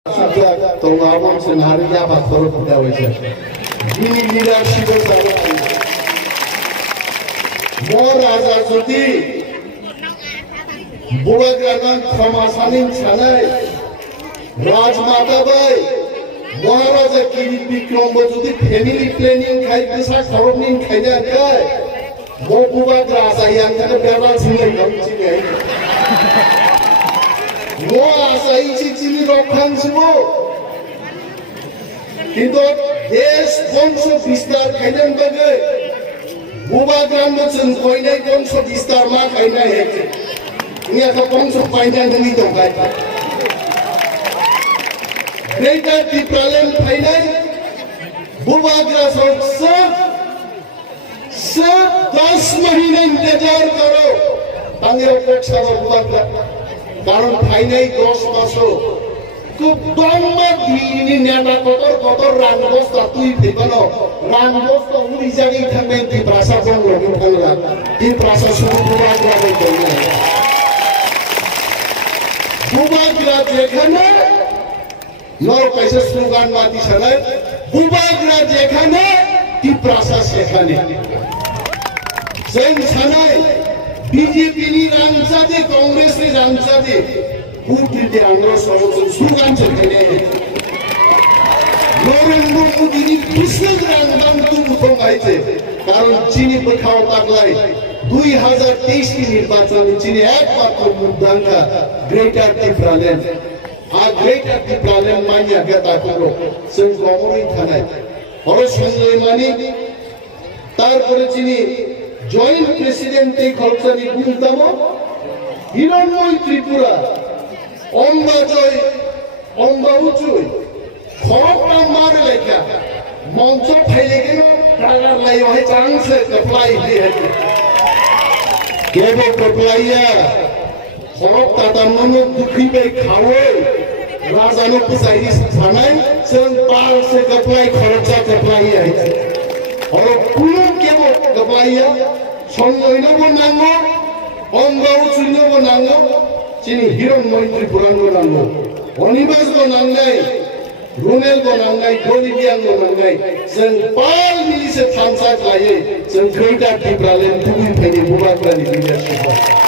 Tongawon senharinya pastor kita wajah. Ini leadership saya. More raja jodi, buat kerana kemasanin sanai, Rajmata bay, Maharaja kiri bikrom jodi family planning kai besar korupnin kainya kai, mau buat raja yang kita berada sini kamci ni. Mau asai ciri rokhan semua, itu des konsep bistar kainan bagai, buat kerana macam koinai konsep bistar mak kainai hekti, ni aku konsep kainan ni tu kai. Mereka di problem kainai, buat kerana se 10 महीने इंतजार करो, तंगे कोक्षा बुat kerana. কারণ ফাইনাই 10 মাসও খুব দমে দিনি নেনা কতর রাঙ্গস্তা তুই দেবনো রাঙ্গস্তা উড়ি জায়গায় থাকবে তুই প্রশাসন লোক ফললা তুই প্রশাসন বুবাগ্রা বলতে বুবাগ্রা যেখানে লোক कैसे স্লোগান মাতি ছলে বুবাগ্রা যেখানে তুই প্রশাসন সেখানে সেই ছানাই BJP ni rangsade, Congress ni rangsade, putih di anglo solusi sugan cekene. Narendra Modi ni bisnes rangban tu bukan aje, karena Chini berkau taklai 2023 ki nirbachan Chini ekmatro mudangka Greater Difference. Greater Difference manya kata kuro, sengkomori thanai. Orang Sanjay Mani, তারপরে Chini joint president এই খরচানি বুঝতাম হিরণময় ত্রিপুরা অম্বা উঁচুই খরকটা মারে লেখা মঞ্চ ঠাইলে গেল টাকার লাই হয় চান্সে কপলাই দিয়ে কেবো কপলাইয়া খরকটা তার মন দুঃখী পাই খাওয়ে রাজানো পুসাইরি সানাই সেন পার সে কপলাই খরচা কপলাইয়া হয়েছে और कुलों के वो कपलाइया संगोइनो वो नांगो अंगाओ चुनो वो नांगो चिनी हिरोन मोइत्री पुरान वो नांगो ओनिबास वो नांगाई रुनेल वो नांगाई गोलिबियान वो नांगाई जन पाल मिली से थांसा लाये जन ग्रेटर डिफरेंस तुम फेनी बुबाक लानी लीडरशिप